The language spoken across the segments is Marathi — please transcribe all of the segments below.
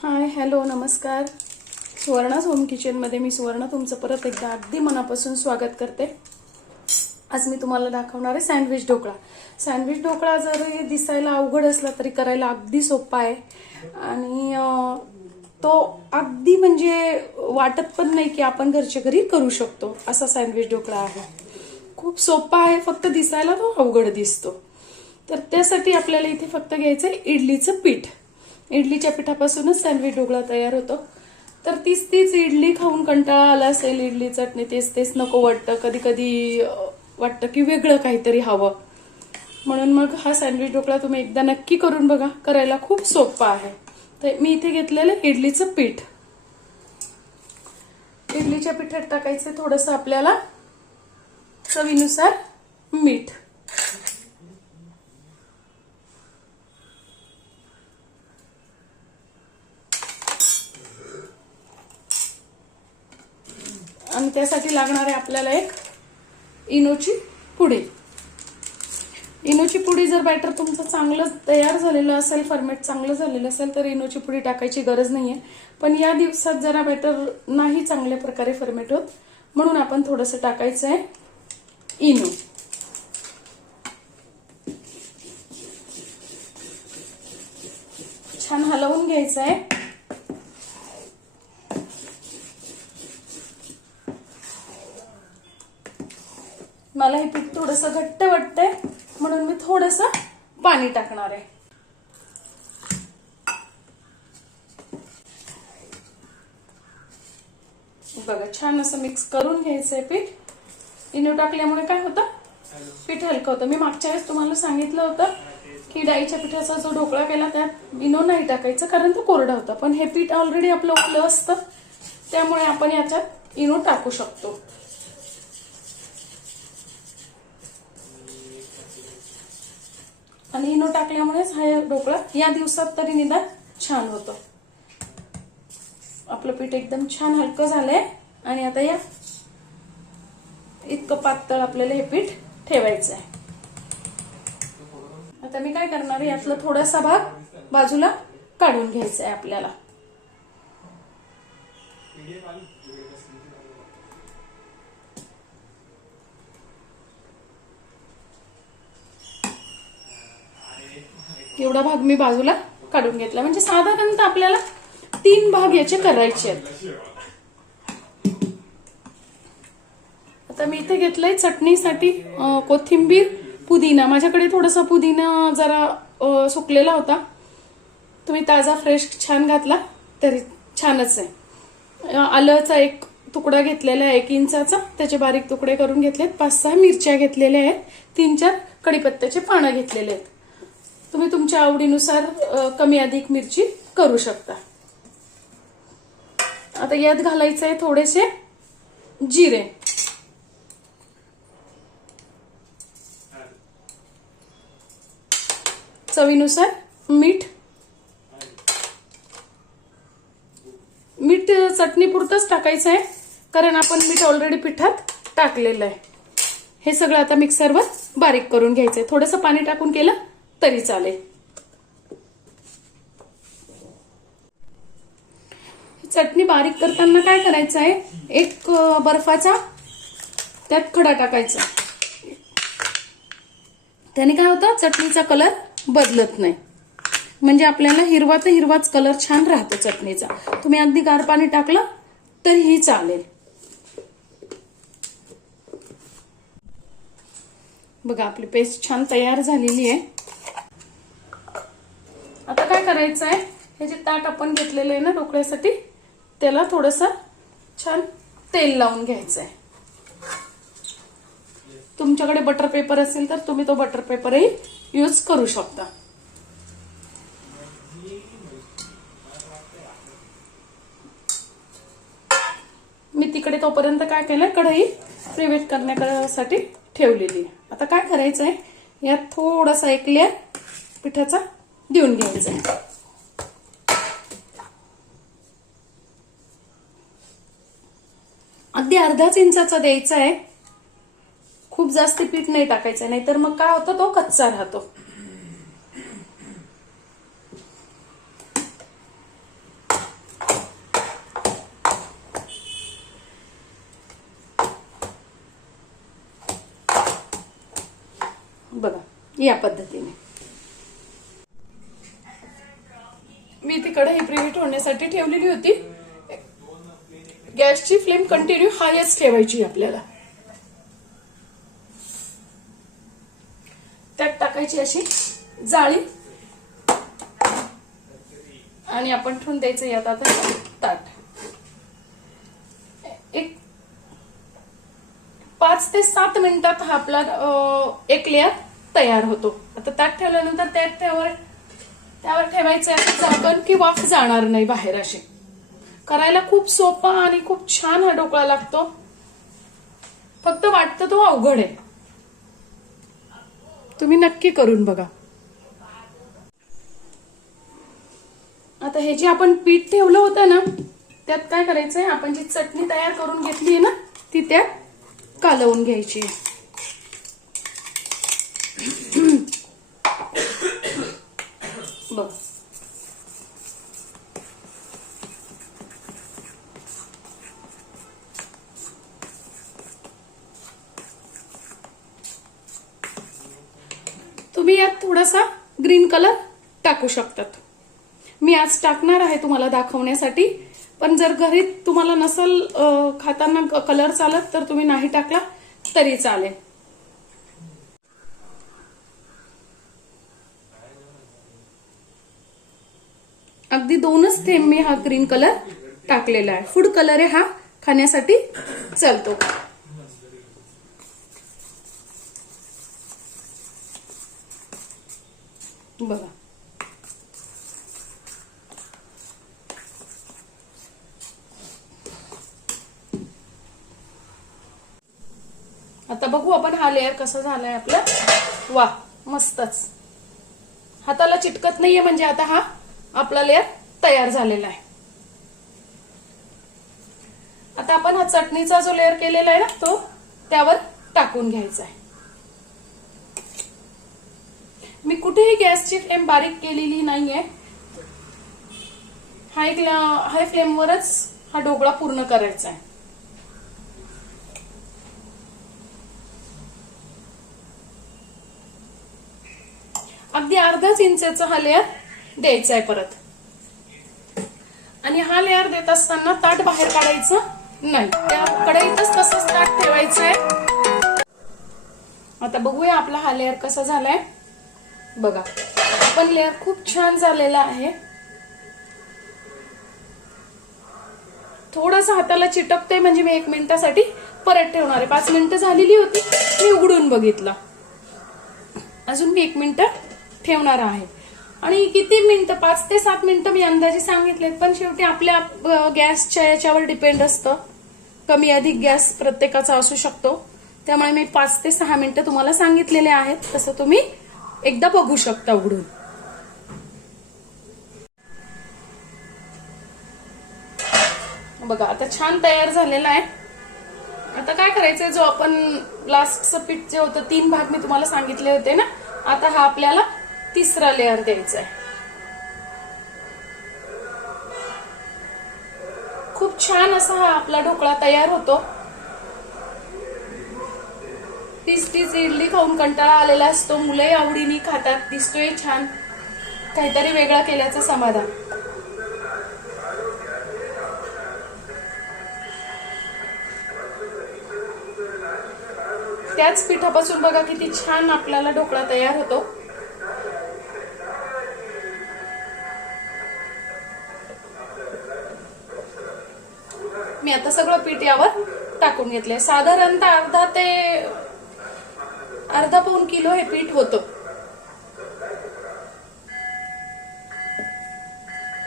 हाय हॅलो नमस्कार. सुवर्णा's होम किचनमध्ये मी सुवर्ण तुमचं परत एकदा अगदी मनापासून स्वागत करते. आज मी तुम्हाला दाखवणार आहे सँडविच ढोकळा. सँडविच ढोकळा जरी दिसायला अवघड असला तरी करायला अगदी सोपा आहे आणि तो अगदी म्हणजे वाटत पण नाही की आपण घरच्या घरी करू शकतो असा सँडविच ढोकळा आहे. खूप सोपा आहे, फक्त दिसायला तो अवघड दिसतो. तर त्यासाठी आपल्याला इथे फक्त घ्यायचं इडलीचं पीठ. इडलीच्या पिठापासूनच सँडविच ढोकळा तयार होतो. तर तीच इडली खाऊन कंटाळा आला असेल, इडली चटणी तेच नको वाटतं, कधी कधी वाटतं की वेगळं काहीतरी हवं. म्हणून मग हा सँडविच ढोकळा तुम्ही एकदा नक्की करून बघा, करायला खूप सोपा आहे. तर मी इथे घेतलेलं इडलीचं पीठ. इडलीच्या पिठात टाकायचं थोडंसं आपल्याला चवीनुसार मीठ, आणि त्यासाठी लागणार आहे आपल्याला एक इनोची पुडी. इनोची पुडी जर बॅटर तुमचं चांगलं तयार झालेलं असेल, फर्मेट चांगलं झालेलं असेल तर इनोची पुडी टाकायची गरज नाहीये. पण या दिवसात जरा बॅटर नाही चांगल्या प्रकारे फर्मेट होत, म्हणून आपण थोडंसं टाकायचं आहे इनो. छान हलवून घ्यायचं आहे. मला हे पीठ थोडंसं घट्ट वाटतंय म्हणून मी थोडंसं पाणी टाकणार आहे. बघा, छान असं मिक्स करून घ्यायचंय पीठ. इनो टाकल्यामुळे काय होतं, पीठ हलकं होतं. मी मागच्या वेळेस तुम्हाला सांगितलं होतं की डाळीच्या पिठाचा जो ढोकळा केला त्यात इनो नाही टाकायचं, कारण तो कोरडा होता. पण हे पीठ ऑलरेडी आपलं उकलं असतं, त्यामुळे आपण याच्यात इनो टाकू शकतो. आणि इनो टाकल्यामुळेच हा ढोकळा या दिवसात तरी निदान छान होतो. आपलं पीठ एकदम छान हलकं झालंय आणि आता या इतकं पातळ आपल्याला हे पीठ ठेवायचं आहे. आता मी काय करणार आहे, यातला थोडासा भाग बाजूला काढून घ्यायचा आहे आपल्याला. एवढा भाग मी बाजूला काढून घेतला. म्हणजे साधारणतः आपल्याला 3 भाग याचे करायचे आहेत. आता मी इथे घेतलंय चटणीसाठी कोथिंबीर, पुदिना. माझ्याकडे थोडासा पुदिना जरा सुकलेला होता, तुम्ही ताजा फ्रेश छान घातला तरी छानच आहे. आल्याचा एक तुकडा घेतलेला आहे 1 इंचाचा, त्याचे बारीक तुकडे करून घेतलेत. 5-6 मिरच्या घेतलेल्या आहेत. 3-4 कढीपत्त्याचे पानं घेतलेले आहेत. तुम्ही तुमच्या आवडीनुसार कमी अधिक मिरची करू शकता. आता यात घालायचं आहे थोडेसे जिरे, चवीनुसार मीठ. मीठ चटणीपुरतंच टाकायचं आहे, कारण आपण मीठ ऑलरेडी पिठात टाकलेलं आहे. हे सगळं आता मिक्सरवर बारीक करून घ्यायचंय. थोडंसं पाणी टाकून केलं तरी चालेल. चटणी बारीक करताना काय करायचं आहे, एक बर्फाचा त्यात खडा टाकायचा. त्याने काय होतं, चटणीचा कलर बदलत नाही. म्हणजे आपल्याला हिरवा तर हिरवाच कलर छान राहतो चटणीचा. तुम्ही अगदी गार पाणी टाकलं तरीही चालेल. बघा, आपली पेस्ट छान तयार झालेली आहे. आता काय करायचं आहे, हे जे ताट आपण घेतलेलं आहे ना ढोकळ्यासाठी, त्याला थोडंसं छान तेल लावून घ्यायचं आहे. तुमच्याकडे बटर पेपर असेल तर तुम्ही तो बटर पेपरही यूज करू शकता. मी तिकडे तोपर्यंत काय केलंय, कढई प्रीहीट करण्यासाठी ठेवलेली आहे. आता काय करायचं आहे, यात थोडासा एक लेयर पिठाचा देऊन घ्यायचा आहे. अगदी अर्धाच इंचाचा द्यायचा आहे. खूप जास्त पीठ नाही टाकायचं, नाहीतर मग काय होतं, तो कच्चा राहतो. बघा या पद्धतीने. मी ती कढई प्रीहीट होण्यासाठी ठेवलेली होती. गॅसची फ्लेम कंटिन्यू हायच ठेवायची आपल्याला. त्यात टाकायची अशी जाळी आणि आपण ठेवून द्यायचं यात आता ताट. एक 5 ते 7 मिनिटात हा आपला एक लेअर तयार होतो. आता ताट ठेवल्यानंतर त्यावर ठेवायचं असं झाकण की वाफ जाणार नाही बाहेर. असे करायला खूप सोपा आणि खूप छान हा ढोकळा लागतो. फक्त वाटतं तो अवघड आहे. तुम्ही नक्की करून बघा. आता हे जे आपण पीठ ठेवलं होतं ना त्यात काय करायचंय, आपण जी चटणी तयार करून घेतली आहे ना ती त्यात कालवून घ्यायची. बघ तुम्ही यात थोडासा ग्रीन कलर टाकू शकतात. मी आज टाकणार आहे तुम्हाला दाखवण्यासाठी. पण जर घरी तुम्हाला नसल खाताना कलर चालत तर तुम्ही नाही टाकला तरी चालेल. अगदी 2च थेंब मी हा ग्रीन कलर टाकलेला आहे. फूड कलर आहे हा, खाण्यासाठी चालतो. बघा आता बघू आपण हा लेअर कसा झालाय आपला. वा मस्तच. हाताला चिटकत नाहीये म्हणजे आता हा आपला लेअर तयार झालेला आहे. आता आपण हा चटणीचा जो लेअर केलेला आहे ना तो त्यावर टाकून घ्यायचा आहे. मी कुठेही गॅसची फ्लेम बारीक केलेली नाहीये. हाय फ्लेमवरच हा ढोकळा पूर्ण करायचा आहे. अगदी अर्धाच इंचाचा हा लेअर द्यायचा आहे परत. आणि हा लेअर देत असताना ताट बाहेर काढायचं नाही, त्या कढईतच तसंच ताट ठेवायचं आहे. आता बघूया आपला हा लेअर कसा झालाय. बघा पण लेअर खूप छान झालेला आहे. थोडंसं हाताला चिटकतंय म्हणजे मी 1 मिनिटासाठी परत ठेवणार आहे. 5 मिनिटं झालेली होती, मी उघडून बघितलं. अजून मी 1 मिनिट ठेवणार आहे. आणि किती मिनिटं, 5 ते 7 मिनिटं मी अंदाजे सांगितलेत. पण शेवटी आपल्या गॅसच्या याच्यावर डिपेंड असतं. कमी अधिक गॅस प्रत्येकाचा असू शकतो. त्यामुळे मी 5 ते 6 मिनिटं तुम्हाला सांगितलेले आहेत. तसं तुम्ही एकदा बघू शकता उघडून. बघा आता छान तयार झालेला आहे. आता काय करायचंय, जो आपण लास्टचं पीठ जे होतं 3 भाग मी तुम्हाला सांगितले होते ना, आता हा आपल्याला 3रा लेअर द्यायचा आहे. खूप छान असा हा आपला ढोकळा तयार होतो. तीच इडली खाऊन कंटाळा आलेला असतो. मुलंही आवडीने खातात. दिसतोय छान, काहीतरी वेगळा केल्याचं समाधान. त्याच पिठापासून बघा किती छान आपल्याला ढोकळा तयार होतो. मी आता सगळं पीठ यावर टाकून घेतलंय. साधारणतः अर्धा पाऊण किलो हे पीठ होतं.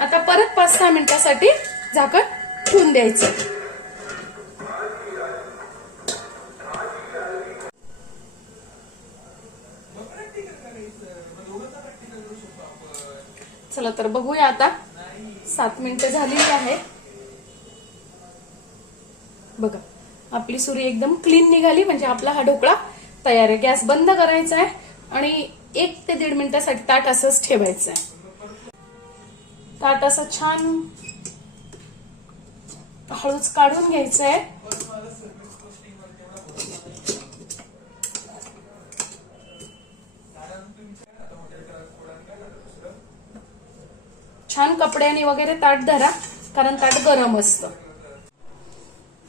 आता परत 5-6 मिनिटांसाठी झाकण ठेवून द्यायचं. चला तर बघूया आता. 7 मिनिटं झालेली आहे. बघा आपली सुरी एकदम क्लीन निघाली म्हणजे आपला हा ढोकळा तयार आहे. गॅस बंद करायचा आहे आणि 1 ते 1.5 मिनिटासाठी ताट असंच ठेवायचं आहे. ताट असं छान हळूच काढून घ्यायचं आहे. 1 छान कपड्याने वगैरे ताट धरा, कारण ताट गरम असतं.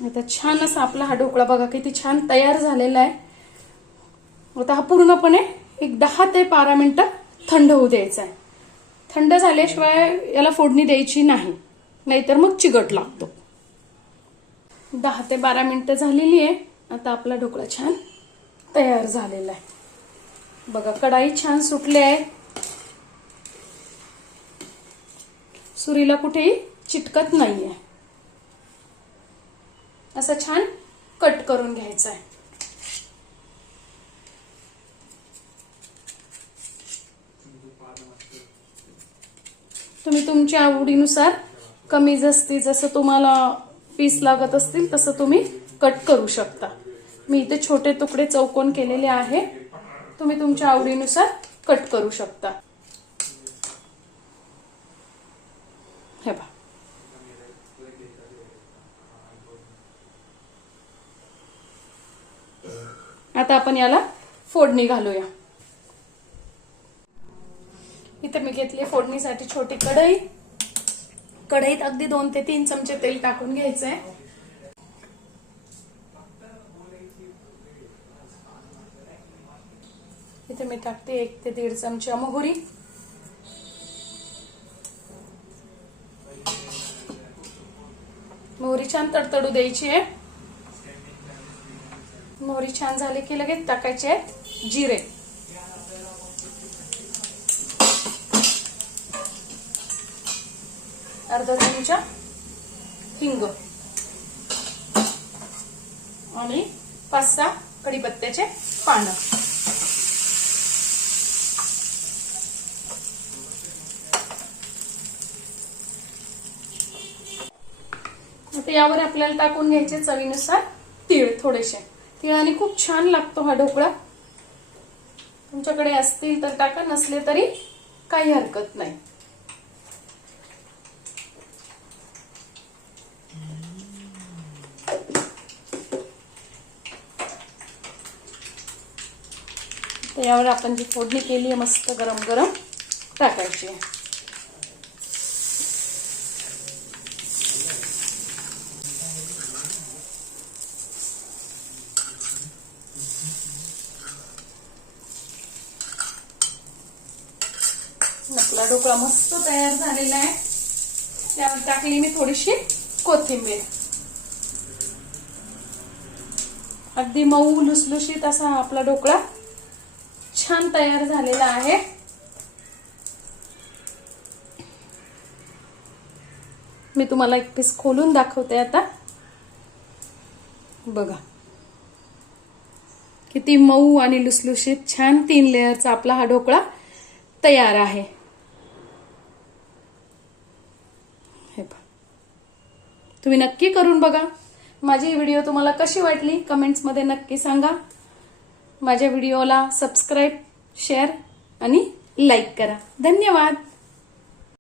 आता छान असा आपला हा ढोकळा बघा किती छान तयार झालेला आहे. आता हा पूर्णपणे एक 10 ते 12 मिनिटं थंड होऊ द्यायचा आहे. थंड झाल्याशिवाय याला फोडणी द्यायची नाही, नाहीतर मग चिकट लागतो. 10 ते 12 मिनिटं झालेली आहे. आता आपला ढोकळा छान तयार झालेला आहे. बघा कढाई छान सुटली आहे, सुरीला कुठेही चिटकत नाहीये. असं छान कट करून घ्यायचं आहे. तुम्ही तुमच्या आवडीनुसार कमी जास्ती जसं तुम्हाला पीस लागत असतील तसं तुम्ही कट करू शकता. मी इथे छोटे तुकडे चौकोन केलेले आहे, तुम्ही तुमच्या आवडीनुसार कट करू शकता. हे बघा आता आपण याला फोडणी घालूया. इथे मी घेतली फोडणीसाठी छोटी कढई. कढईत अगदी 2 ते 3 चमचे तेल टाकून घ्यायचंय. इथे मी टाकते 1 ते 1.5 चमचा मोहरी. मोहरी छान तडतडू द्यायची आहे. मोहरी छान झाली की लगेच टाकायचे आहेत जिरे. अर्धा चमचा हिंग आणि 5-6 कढीपत्त्याचे पानं. आता यावर आपल्याला टाकून घ्यायचे चवीनुसार तीळ. थोडेसे तिळाने खूप छान लागतो हा ढोकळा. तुमच्याकडे असतील तर टाका, नसले तरी काही हरकत नाही. तर यावर आपण जी फोडणी केली आहे मस्त गरम गरम टाकायची आहे. आपला ढोकळा मस्त तयार झालेला आहे. त्यावर टाकली मी थोडीशी कोथिंबीर. अगदी मऊ लुसलुशीत असा आपला ढोकळा छान तयार झालेला आहे. मी तुम्हाला एक पीस खोलून दाखवते आता. बघा किती मऊ आणि लुसलुशीत छान 3 लेयरचा आपला हा ढोकळा तयार आहे. हे पहा, तुम्ही नक्की करून बघा. माझी व्हिडिओ तुम्हाला कशी वाटली कमेंट्स मध्ये नक्की सांगा. माझ्या व्हिडिओला सबस्क्राईब, शेअर आणि लाईक करा. धन्यवाद.